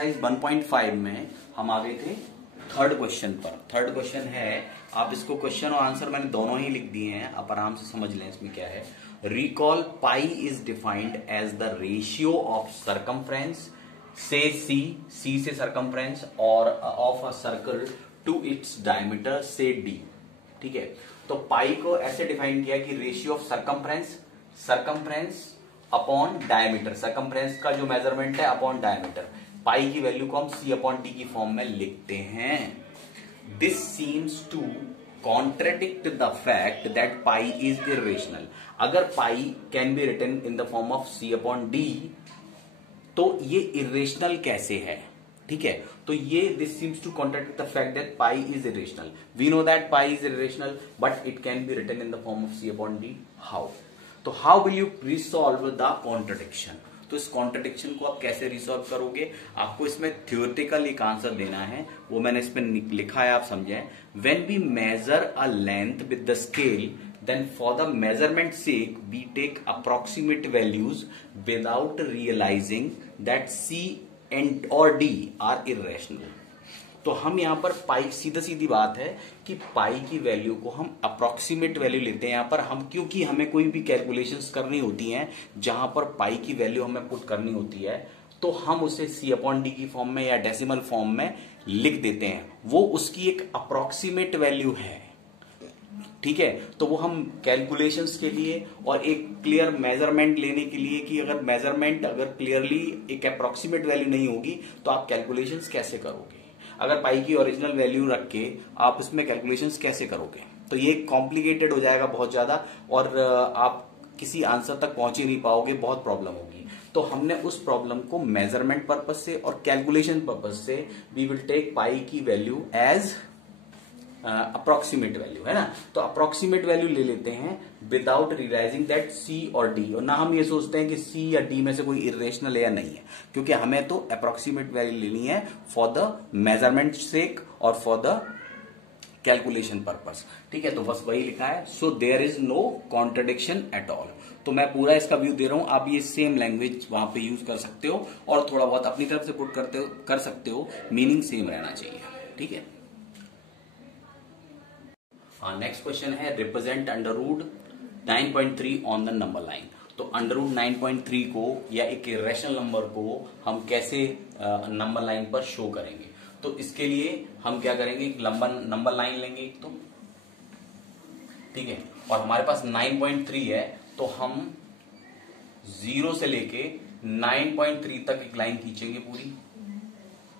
Exercise 1.5 में हम आ गए थे थर्ड क्वेश्चन पर। थर्ड क्वेश्चन है, आप इसको क्वेश्चन और आंसर मैंने दोनों ही लिख दिए हैं, आप आराम से समझ लें इसमें क्या है। Recall pi is defined as the ratio of circumference से सी से सरकमफ्रेंस और of a circle to its diameter से डी। ठीक है, तो पाई को ऐसे डिफाइन किया कि ratio of circumference upon diameter, circumference का जो मेजरमेंट है अपॉन डायमीटर, पाई की वैल्यू को हम सी अपॉन डी की फॉर्म में लिखते हैं। This seems to contradict the fact that pi is irrational. अगर pi can be written in the form of C upon D, तो ये इरेशनल कैसे है? ठीक है, तो ये this seems to contradict the fact that pi is irrational. We know that pi is irrational but it can be written in the form of C upon D. How? तो how will you resolve the contradiction? तो इस contradiction को आप कैसे resolve करोगे? आपको इसमें theoretical एक आंसर देना है, वो मैंने इसमें लिखा है, आप समझें। When we measure a length with the scale, then for the measurement sake we take approximate values without realizing that C and or D are irrational। तो हम यहां पर पाई, सीधी बात है कि पाई की वैल्यू को हम अप्रोक्सीमेट वैल्यू लेते हैं यहां पर हम, क्योंकि हमें कोई भी कैलकुलेशंस करनी होती हैं जहां पर पाई की वैल्यू हमें पुट करनी होती है, तो हम उसे सी अपॉन डी की फॉर्म में या डेसिमल फॉर्म में लिख देते हैं। वो उसकी एक अप्रोक्सीमेट वैल्यू है। ठीक है, तो वो हम कैलकुलेशंस के लिए और एक क्लियर मेजरमेंट लेने के लिए कि अगर मेजरमेंट अगर क्लियरली एक अप्रोक्सीमेट वैल्यू नहीं होगी तो आप कैलकुलेशंस कैसे करोगे? अगर पाई की ओरिजिनल वैल्यू रख के आप इसमें कैलकुलेशंस कैसे करोगे? तो ये कॉम्प्लिकेटेड हो जाएगा बहुत ज्यादा और आप किसी आंसर तक पहुंच ही नहीं पाओगे, बहुत प्रॉब्लम होगी। तो हमने उस प्रॉब्लम को मेजरमेंट पर्पज से और कैलकुलेशन पर्पज से वी विल टेक पाई की वैल्यू एज अप्रोक्सीमेट वैल्यू, है ना। तो अप्रोक्सीमेट वैल्यू ले लेते हैं विदाउट रियलाइजिंग दैट सी और डी, और ना हम ये सोचते हैं कि सी या डी में से कोई इरेशनल है या नहीं है, क्योंकि हमें तो अप्रोक्सीमेट वैल्यू लेनी है फॉर द मेजरमेंट सेक और फॉर द कैलकुलेशन पर्पस। ठीक है, तो बस वही लिखा है। So there is no contradiction at all. तो मैं पूरा इसका व्यू दे रहा हूं, आप ये सेम लैंग्वेज वहां पे यूज कर सकते हो और थोड़ा बहुत अपनी तरफ से पुट कर सकते हो, मीनिंग सेम रहना चाहिए। ठीक है, नेक्स्ट क्वेश्चन है, represent under root 9.3 on the number line. तो अंडर रूट 9.3 को या एक इरेशनल नंबर को हम कैसे नंबर लाइन पर शो करेंगे? तो इसके लिए हम क्या करेंगे, एक नंबर लाइन लेंगे एक तो, ठीक है, और हमारे पास 9.3 है, तो हम 0 से लेके 9.3 तक एक लाइन खींचेंगे पूरी।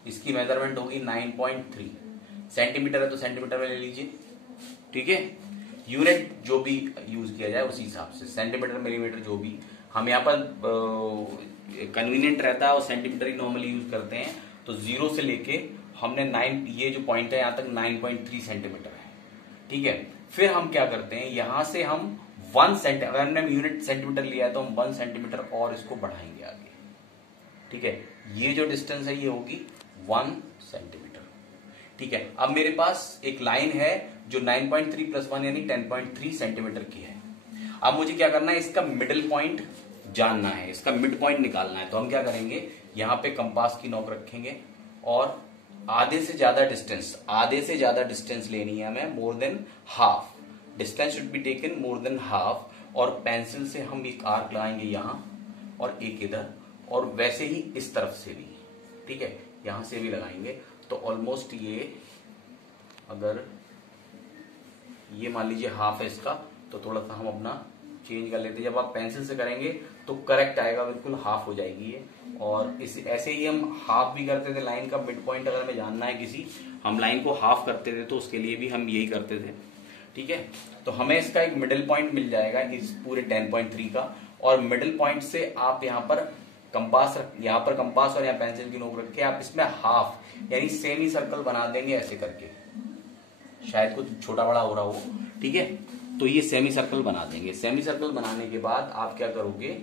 इसकी मेजरमेंट होगी 9.3 सेंटीमीटर है तो सेंटीमीटर में ले लीजिए। ठीक है, यूनिट जो भी यूज किया जाए उसी हिसाब से, सेंटीमीटर मिलीमीटर जो भी हम यहाँ पर कन्वीनियंट रहता है और सेंटीमीटर ही नॉर्मली यूज करते हैं। तो 0 से लेके हमने 9, ये जो पॉइंट है यहाँ तक 9.3 सेंटीमीटर है। ठीक है, फिर हम क्या करते हैं, यहां से हम 1 सेंटीमीटर, अगर हमने यूनिट सेंटीमीटर लिया है तो हम 1 सेंटीमीटर और इसको बढ़ाएंगे आगे। ठीक है, ये जो डिस्टेंस है ये होगी 1 सेंटीमीटर। ठीक है, अब मेरे पास एक लाइन है जो 9.3 प्लस 1 यानी 10.3 सेंटीमीटर की है। अब मुझे क्या करना है, इसका मिडिल पॉइंट जानना है, इसका मिड पॉइंट निकालना है। तो हम क्या करेंगे, यहां पे कंपास की नोक रखेंगे और आधे से ज्यादा डिस्टेंस लेनी है हमें, more than half distance should be taken, more than half. और पेंसिल से हम एक आर्क लगाएंगे यहां और एक इधर, और वैसे ही इस तरफ से भी। ठीक है, यहां से भी लगाएंगे। तो ऑलमोस्ट ये, अगर ये मान लीजिए हाफ है इसका, तो थोड़ा सा हम अपना चेंज कर लेते हैं। जब आप पेंसिल से करेंगे तो करेक्ट आएगा, बिल्कुल हाफ हो जाएगी ये। और इस ऐसे ही हम हाफ भी करते थे लाइन का मिड पॉइंट, अगर हमें जानना है किसी, हम लाइन को हाफ करते थे तो उसके लिए भी हम यही करते थे। ठीक है, तो हमें इसका एक मिडिल पॉइंट मिल जाएगा इस पूरे 10.3 का, और मिडिल पॉइंट से आप यहाँ पर कंपास और यहाँ पेंसिल की नोक रख के आप इसमें हाफ यानी सेमी सर्कल बना देंगे ऐसे करके, शायद कुछ छोटा बड़ा हो रहा हो। ठीक है, तो ये सेमी सर्कल बना देंगे। सेमी सर्कल बनाने के बाद आप क्या करोगे,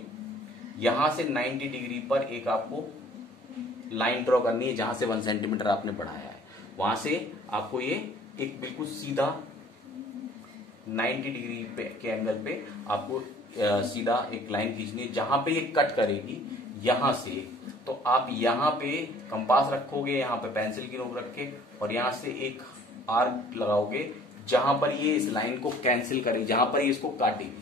यहां से 90 डिग्री पर एक आपको लाइन ड्रॉ करनी है, जहां से 1 सेंटीमीटर आपने बढ़ाया है वहां से आपको ये एक बिल्कुल सीधा 90 डिग्री के एंगल पे आपको सीधा एक लाइन खींचनी है। जहां पे ये कट करेगी यहां से, तो आप यहां पे कंपास रखोगे, यहां पे पेंसिल की नोक रख के, और यहां से एक आर्क लगाओगे जहां पर ये इस लाइन को कैंसिल करेगी, जहां पर ये इसको काटेगी,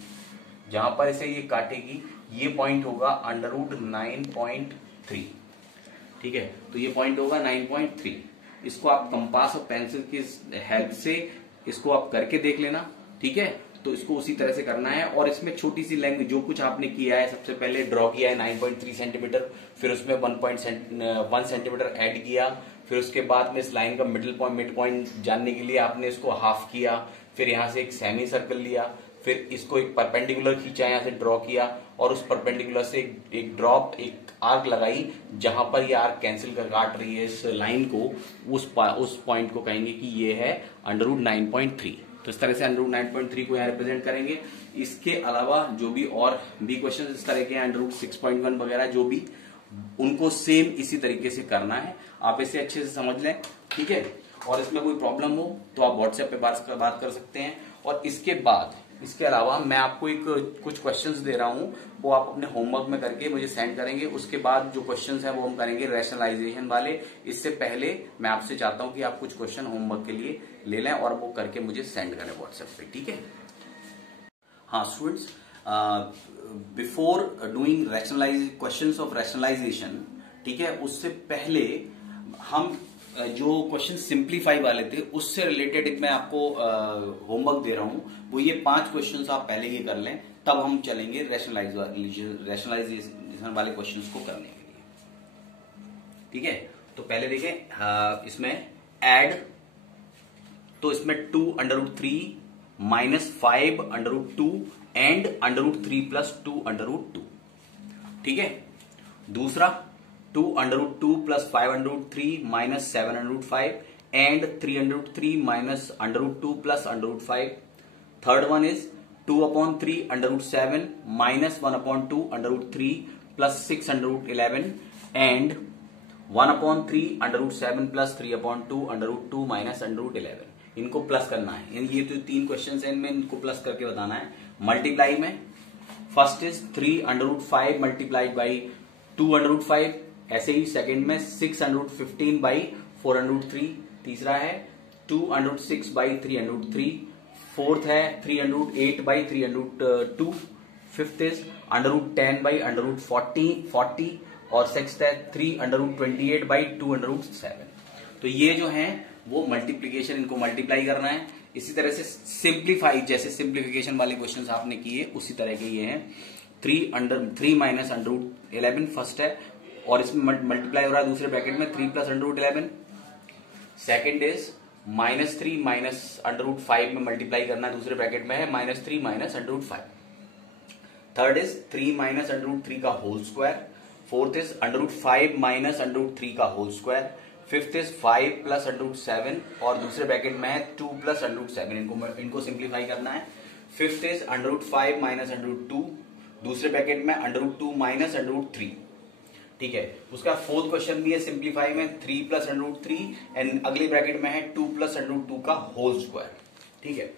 जहां पर इसे ये काटेगी, ये पॉइंट होगा √9.3। ठीक है, तो ये पॉइंट होगा 9.3। इसको आप कंपास और पेंसिल की हेल्प से इसको आप करके देख लेना। ठीक है, तो इसको उसी तरह से करना है। और इसमें छोटी सी लैंग्वेज जो कुछ आपने किया है, सबसे पहले ड्रॉ किया है 9.3 सेंटीमीटर, फिर उसमें 1 सेंटीमीटर ऐड किया, फिर उसके बाद में इस लाइन का मिड पॉइंट जानने के लिए आपने इसको हाफ किया, फिर यहां से एक सेमी सर्कल लिया, फिर इसको एक परपेंडिकुलर खींचा, यहां से ड्रॉ किया, और उस परपेंडिकुलर से एक ड्रॉप, एक आर्क लगाई, जहां पर ये आर्क कैंसिल कर काट रही है इस लाइन को, उस पॉइंट को कहेंगे कि ये है √9.3। तो इस तरह से √9.3 को यहाँ रिप्रेजेंट करेंगे। इसके अलावा जो भी और भी क्वेश्चन इस तरह के हैं, √6.1 वगैरह जो भी, उनको सेम इसी तरीके से करना है। आप इसे अच्छे से समझ लें। ठीक है, और इसमें कोई प्रॉब्लम हो तो आप व्हाट्सएप पे बात कर सकते हैं। और इसके बाद, इसके अलावा मैं आपको कुछ क्वेश्चंस दे रहा हूं, वो आप अपने होमवर्क में करके मुझे सेंड करेंगे। उसके बाद जो क्वेश्चंस हैं वो हम करेंगे रैशनलाइजेशन वाले। इससे पहले मैं आपसे चाहता हूं कि आप कुछ क्वेश्चन होमवर्क के लिए ले लें और वो करके मुझे सेंड करें व्हाट्सएप पे। ठीक है, हाँ students, before doing questions of rationalisation, ठीक है, उससे पहले हम जो क्वेश्चन सिंप्लीफाई वाले थे उससे रिलेटेड मैं आपको होमवर्क दे रहा हूं। वो ये 5 क्वेश्चंस आप पहले ये कर लें, तब हम चलेंगे रैशनलाइजेशन वाले क्वेश्चंस को करने के लिए। ठीक है, तो पहले देखें, इसमें ऐड, तो इसमें 2√3 -5 √2 एंड √3 + 2 √2। ठीक है, दूसरा 2√2 + 5√3 - 7√5 and 3√3 - √2 + √5. Third one is 2/3 √7 - 1/2 √3 + 611 and 1/3 √7 + 3/2 √2 - √11। इनको प्लस करना है। ये तो 3 क्वेश्चन है, इनमें इनको प्लस करके बताना है। मल्टीप्लाई में फर्स्ट इज 3√5 × 2√5, ऐसे ही सेकंड में 615/403, तीसरा है 206/303, फोर्थ है 308/302, फिफ्थ इज √10/40, और सिक्स्थ है 328/207। तो ये जो है वो मल्टीप्लीकेशन, इनको मल्टीप्लाई करना है। इसी तरह से सिंप्लीफाई, जैसे सिंप्लीफिकेशन वाले क्वेश्चंस आपने किए उसी तरह के ये हैं। 3 - √11 फर्स्ट है, और इसमें मल्टीप्लाई हो रहा है दूसरे ब्रैकेट में 3 + √11। सेकेंड इज -3 -√5 में मल्टीप्लाई करना है, दूसरे ब्रैकेट में है -3 -√5। थर्ड इज 3 - √3 का होल स्क्वायर। फोर्थ इज √5 - √3 का होल स्क्वायर। फिफ्थ इज 5 + √7, और दूसरे ब्रैकेट में है 2 + √7। इनको सिंप्लीफाई करना है। फिफ्थ इज √5 - √2, दूसरे ब्रैकेट में √2 - √3। ठीक है, उसका फोर्थ क्वेश्चन भी है सिंप्लीफाई में 3 + √3, एंड अगले ब्रैकेट में है 2 + √2 का होल स्क्वायर। ठीक है,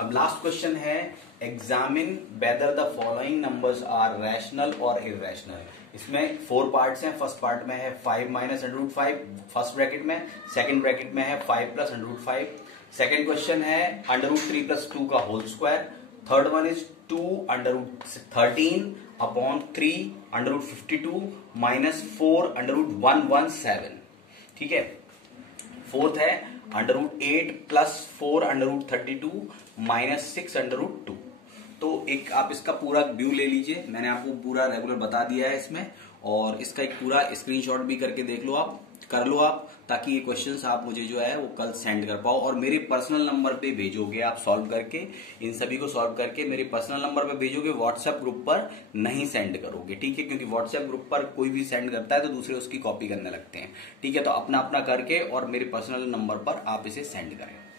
अब लास्ट क्वेश्चन है examine whether the following numbers are rational और इररेशनल। इसमें 4 पार्ट्स हैं। फर्स्ट पार्ट में है 5 - √5 फर्स्ट ब्रैकेट में, सेकंड ब्रैकेट में है 5 + √5। सेकंड क्वेश्चन है √3 + 2 का whole square. Third one is 2√13/3 √52 - 4/117। ठीक है, फोर्थ है √8 + 4 √32 - 6/2। तो एक आप इसका पूरा व्यू ले लीजिए, मैंने आपको पूरा रेगुलर बता दिया है इसमें, और इसका एक पूरा स्क्रीनशॉट भी करके देख लो, आप कर लो आप, ताकि ये क्वेश्चंस आप मुझे जो है वो कल सेंड कर पाओ, और मेरे पर्सनल नंबर पे भेजोगे आप सॉल्व करके। इन सभी को सॉल्व करके मेरे पर्सनल नंबर पे भेजोगे, व्हाट्सएप ग्रुप पर नहीं सेंड करोगे। ठीक है, क्योंकि व्हाट्सएप ग्रुप पर कोई भी सेंड करता है तो दूसरे उसकी कॉपी करने लगते हैं। ठीक है, तो अपना अपना करके और मेरे पर्सनल नंबर पर आप इसे सेंड करें।